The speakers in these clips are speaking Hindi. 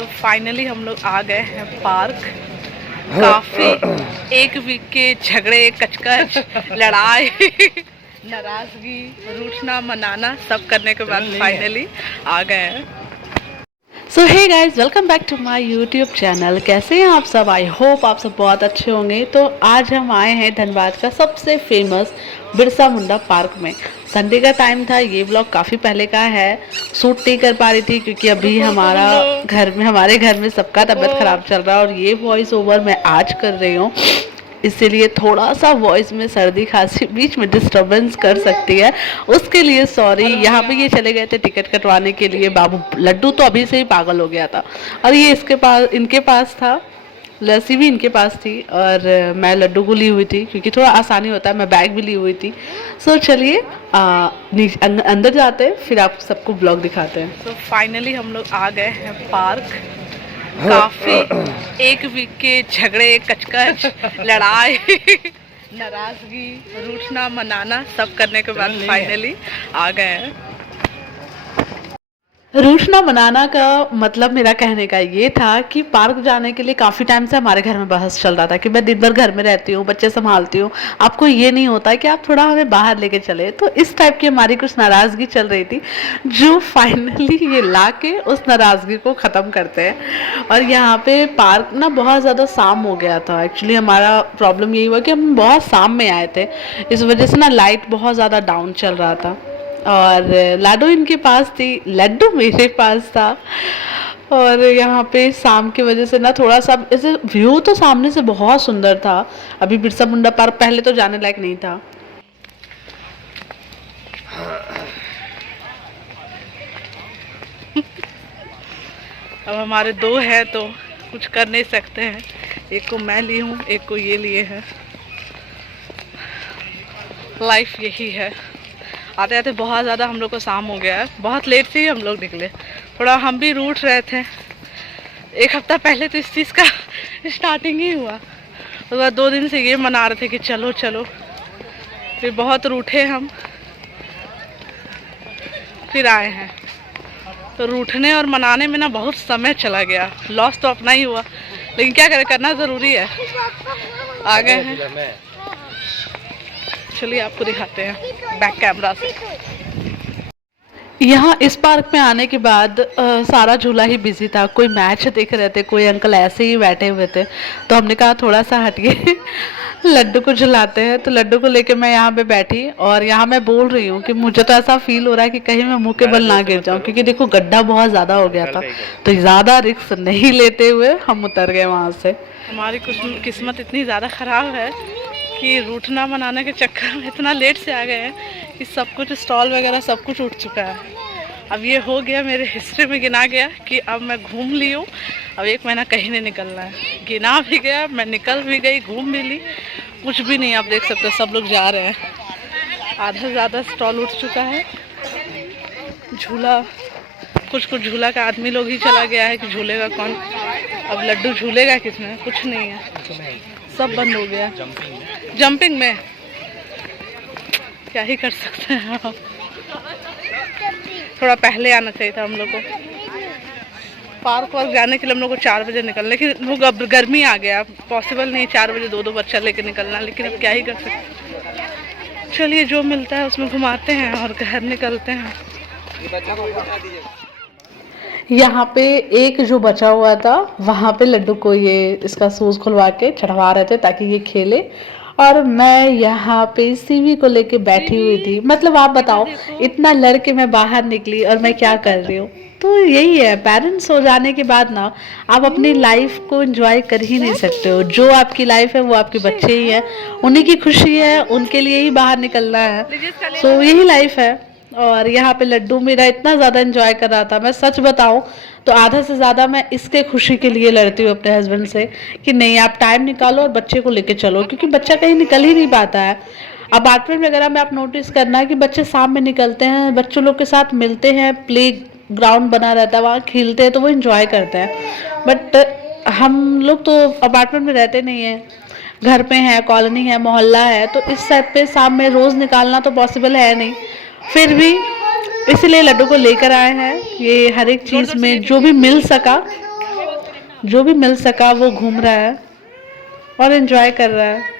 तो फाइनली हम लोग आ गए हैं पार्क। काफी एक वीक के झगड़े, कचकच, लड़ाई, नाराजगी, रूठना मनाना सब करने के बाद फाइनली आ गए हैं। So hey guys, welcome back to my YouTube channel. कैसे हैं आप सब? आई होप आप सब बहुत अच्छे होंगे। तो आज हम आए हैं धनबाद का सबसे फेमस बिरसा मुंडा पार्क में। संडे का टाइम था, ये व्लॉग काफ़ी पहले का है, शूट नहीं कर पा रही थी क्योंकि अभी हमारे घर में सबका तबीयत ख़राब चल रहा है और ये वॉइस ओवर मैं आज कर रही हूँ, इसीलिए थोड़ा सा वॉइस में सर्दी खांसी बीच में डिस्टरबेंस कर सकती है, उसके लिए सॉरी। यहाँ पे ये चले गए थे टिकट कटवाने के लिए। बाबू लड्डू तो अभी से ही पागल हो गया था और ये इनके पास था, लस्सी भी इनके पास थी और मैं लड्डू को ली हुई थी क्योंकि थोड़ा आसानी होता है। मैं बैग भी ली हुई थी। सो चलिए अंदर जाते हैं, फिर आप सबको ब्लॉग दिखाते हैं। तो फाइनली हम लोग आ गए हैं पार्क। काफी एक वीक के झगड़े, कचकच, लड़ाई, नाराजगी, रूठना मनाना सब करने के बाद फाइनली आ गए हैं। रूठना मनाना का मतलब मेरा कहने का ये था कि पार्क जाने के लिए काफ़ी टाइम से हमारे घर में बहस चल रहा था कि मैं दिन भर घर में रहती हूँ, बच्चे संभालती हूँ, आपको ये नहीं होता है कि आप थोड़ा हमें बाहर लेके चले। तो इस टाइप की हमारी कुछ नाराज़गी चल रही थी, जो फाइनली ये ला के उस नाराज़गी को ख़त्म करते हैं। और यहाँ पे पार्क ना बहुत ज़्यादा शाम हो गया था। एक्चुअली हमारा प्रॉब्लम यही हुआ कि हम बहुत शाम में आए थे, इस वजह से ना लाइट बहुत ज़्यादा डाउन चल रहा था और लाडू इनके पास थी, लड्डू मेरे पास था। और यहाँ पे शाम की वजह से ना थोड़ा सा ऐसे व्यू तो सामने से बहुत सुंदर था। अभी बिरसा मुंडा पार्क पहले तो जाने लायक नहीं था। अब हमारे दो हैं तो कुछ कर नहीं सकते हैं। एक को मैं ली हूँ, एक को ये लिए हैं। लाइफ यही है। आते आते बहुत ज़्यादा हम लोग को शाम हो गया है, बहुत लेट से ही हम लोग निकले। थोड़ा हम भी रूठ रहे थे। एक हफ्ता पहले तो इस चीज़ का स्टार्टिंग ही हुआ। उसके बाद 2 दिन से ये मना रहे थे कि चलो चलो, फिर बहुत रूठे हम, फिर आए हैं। तो रूठने और मनाने में ना बहुत समय चला गया। लॉस तो अपना ही हुआ, लेकिन क्या करें, करना ज़रूरी है। आ गए हैं, चलिए आपको दिखाते हैं बैक कैमरा से। यहाँ इस पार्क में आने के बाद सारा झूला ही बिजी था। कोई मैच देख रहे थे, कोई अंकल ऐसे ही बैठे हुए थे, तो हमने कहा थोड़ा सा हटिए लड्डू को झुलाते हैं। तो लड्डू को लेके मैं यहाँ पे बैठी और यहाँ मैं बोल रही हूँ कि मुझे तो ऐसा फील हो रहा है कि कहीं मैं मुँह के बल ना गिर जाऊँ, क्योंकि देखो गड्ढा बहुत ज़्यादा हो गया था। तो ज़्यादा रिस्क नहीं लेते हुए हम उतर गए वहाँ से। हमारी किस्मत इतनी ज़्यादा ख़राब है कि रूठना मनाने के चक्कर में इतना लेट से आ गए हैं कि सब कुछ स्टॉल वगैरह सब कुछ उठ चुका है। अब ये हो गया, मेरे हिस्ट्री में गिना गया कि अब मैं घूम ली हूँ। अब 1 महीना कहीं नहीं निकलना है। गिना भी गया, मैं निकल भी गई, घूम भी ली, कुछ भी नहीं। आप देख सकते हो सब लोग जा रहे हैं। आधा से ज़्यादा स्टॉल उठ चुका है। झूला कुछ झूला का आदमी लोग ही चला गया है कि झूलेगा कौन। अब लड्डू झूलेगा किसमें, कुछ नहीं है, सब बंद हो गया। जंपिंग में क्या ही कर सकते हैं आप। थोड़ा पहले आना चाहिए था हम लोग को। पार्क वार्क जाने के लिए हम लोग को 4 बजे निकलना, लेकिन वो गर्मी आ गया, पॉसिबल नहीं 4 बजे 2 बच्चा लेके निकलना। लेकिन अब क्या ही कर सकते। चलिए जो मिलता है उसमें घुमाते हैं और घर निकलते हैं। यहाँ पे एक जो बचा हुआ था, वहाँ पे लड्डू को ये इसका शूज खुलवा के चढ़वा रहे थे ताकि ये खेले, और मैं यहाँ पे सीवी को लेके बैठी हुई थी। मतलब आप बताओ, इतना लड़के मैं बाहर निकली और मैं क्या कर रही हूँ। तो यही है, पेरेंट्स हो जाने के बाद ना आप अपनी लाइफ को एंजॉय कर ही नहीं सकते हो। जो आपकी लाइफ है वो आपके बच्चे ही हैं, उन्हीं की खुशी है, उनके लिए ही बाहर निकलना है। सो यही लाइफ है। और यहाँ पे लड्डू मेरा इतना ज़्यादा एंजॉय कर रहा था, मैं सच बताऊँ तो आधा से ज़्यादा मैं इसके खुशी के लिए लड़ती हूँ अपने हस्बैंड से कि नहीं आप टाइम निकालो और बच्चे को लेके चलो, क्योंकि बच्चा कहीं निकल ही नहीं पाता है। अपार्टमेंट वगैरह में आप नोटिस करना है कि बच्चे शाम में निकलते हैं, बच्चों लोग के साथ मिलते हैं, प्ले ग्राउंड बना रहता है, वहाँ खेलते हैं, तो वो इंजॉय करते हैं। बट हम लोग तो अपार्टमेंट में रहते नहीं हैं, घर पे हैं, कॉलोनी है, मोहल्ला है, तो इस साइड पे शाम में रोज़ निकालना तो पॉसिबल है नहीं। फिर भी इसलिए लड्डू को लेकर आए हैं। ये हर एक चीज़ में जो भी मिल सका जो भी मिल सका वो घूम रहा है और एंजॉय कर रहा है।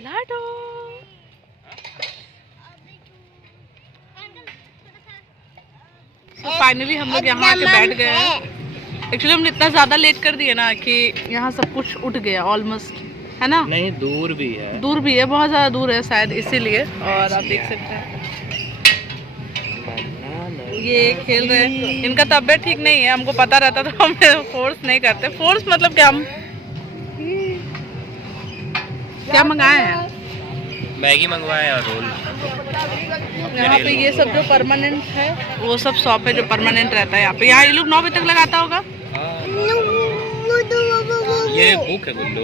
लाडो फाइनली हम लोग यहाँ आके बैठ गए हैं। एक्चुअली हमने इतना ज़्यादा लेट कर दिया ना कि यहाँ सब कुछ उठ गया ऑलमोस्ट, है ना? नहीं, दूर भी है, बहुत ज़्यादा दूर है शायद, इसीलिए। और आप देख सकते हैं ये खेल रहे हैं। इनका तबीयत ठीक नहीं है, हमको पता रहता तो हम फोर्स नहीं करते। फोर्स मतलब क्या, हम क्या मंगाए हैं? मैगी मंगवाए और रोल। यहाँ पे ये सब जो परमानेंट है वो सब शॉप है जो परमानेंट रहता है यहाँ पे। यहाँ ये लोग 9 बजे तक लगाता होगा। ये बुक है गुल्लू।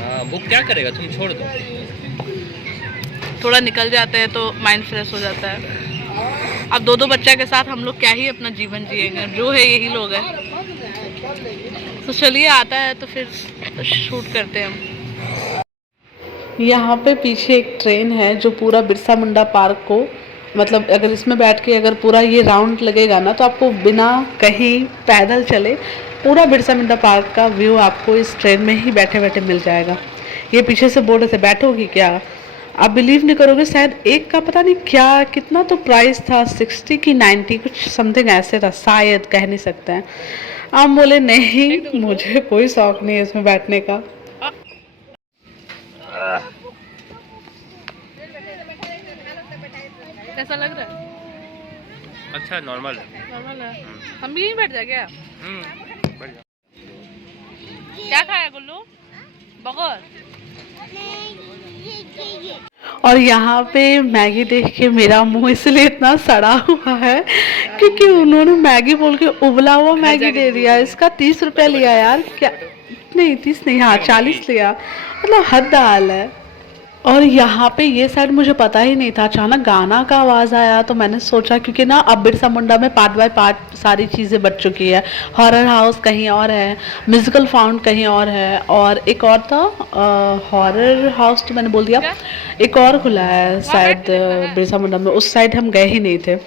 हाँ, बुक क्या करेगा, तुम छोड़ दो। थोड़ा निकल जाते हैं तो माइंड फ्रेश हो जाता है। अब 2-2 बच्चा के साथ हम लोग क्या ही अपना जीवन जिएंगे, जो है यही लोग हैं। तो चलिए, आता है तो फिर शूट करते हैं हम। यहाँ पे पीछे एक ट्रेन है जो पूरा बिरसा मुंडा पार्क को, मतलब अगर इसमें बैठ के अगर पूरा ये राउंड लगेगा ना तो आपको बिना कहीं पैदल चले पूरा बिरसा मुंडा पार्क का व्यू आपको इस ट्रेन में ही बैठे बैठे मिल जाएगा। ये पीछे से बोर्ड से बैठोगी क्या, आप बिलीव नहीं करोगे, शायद एक का पता नहीं क्या कितना तो प्राइस था, 60 की 90 कुछ समथिंग ऐसे था, शायद कह नहीं सकते हैं। हम बोले नहीं, मुझे कोई शौक नहीं है इसमें बैठने का। कैसा लग रहा है? अच्छा, नॉर्मल है। हम भी यहीं बैठ जाए क्या? बैठ जा। क्या खाया गुल्लू? बगौर। और यहाँ पे मैगी देख के मेरा मुंह इसलिए इतना सड़ा हुआ है क्योंकि उन्होंने मैगी बोल के उबला हुआ मैगी दे दिया। इसका 30 रुपया लिया यार, क्या नहीं 30 नहीं, हाँ 40 लिया, मतलब हद हाल है। और यहाँ पे ये साइड मुझे पता ही नहीं था, अचानक गाना का आवाज़ आया तो मैंने सोचा, क्योंकि ना अब बिरसा मुंडा में पार्ट बाय पार्ट सारी चीज़ें बच चुकी है। हॉरर हाउस कहीं और है, म्यूजिकल फाउंड कहीं और है, और एक और था हॉरर हाउस तो मैंने बोल दिया, एक और खुला है शायद बिरसा मुंडा में, उस साइड हम गए ही नहीं थे।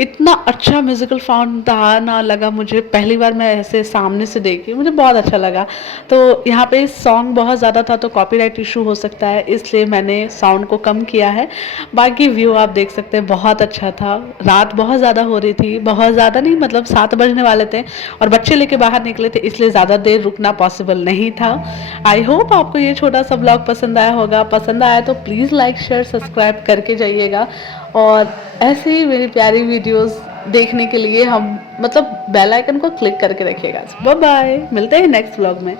इतना अच्छा म्यूजिकल फाउंड था ना, लगा मुझे पहली बार मैं ऐसे सामने से देखी, मुझे बहुत अच्छा लगा। तो यहाँ पे सॉन्ग बहुत ज़्यादा था तो कॉपीराइट इशू हो सकता है, इसलिए मैंने साउंड को कम किया है। बाकी व्यू आप देख सकते हैं, बहुत अच्छा था। रात बहुत ज़्यादा हो रही थी, बहुत ज़्यादा नहीं, मतलब 7 बजने वाले थे और बच्चे लेके बाहर निकले थे, इसलिए ज़्यादा देर रुकना पॉसिबल नहीं था। आई होप आपको ये छोटा सा ब्लॉग पसंद आया होगा। पसंद आया तो प्लीज़ लाइक शेयर सब्सक्राइब करके जाइएगा, और ऐसे ही मेरी प्यारी वीडियोस देखने के लिए हम मतलब बेल आइकन को क्लिक करके रखिएगा। बाय बाय, मिलते हैं नेक्स्ट व्लॉग में।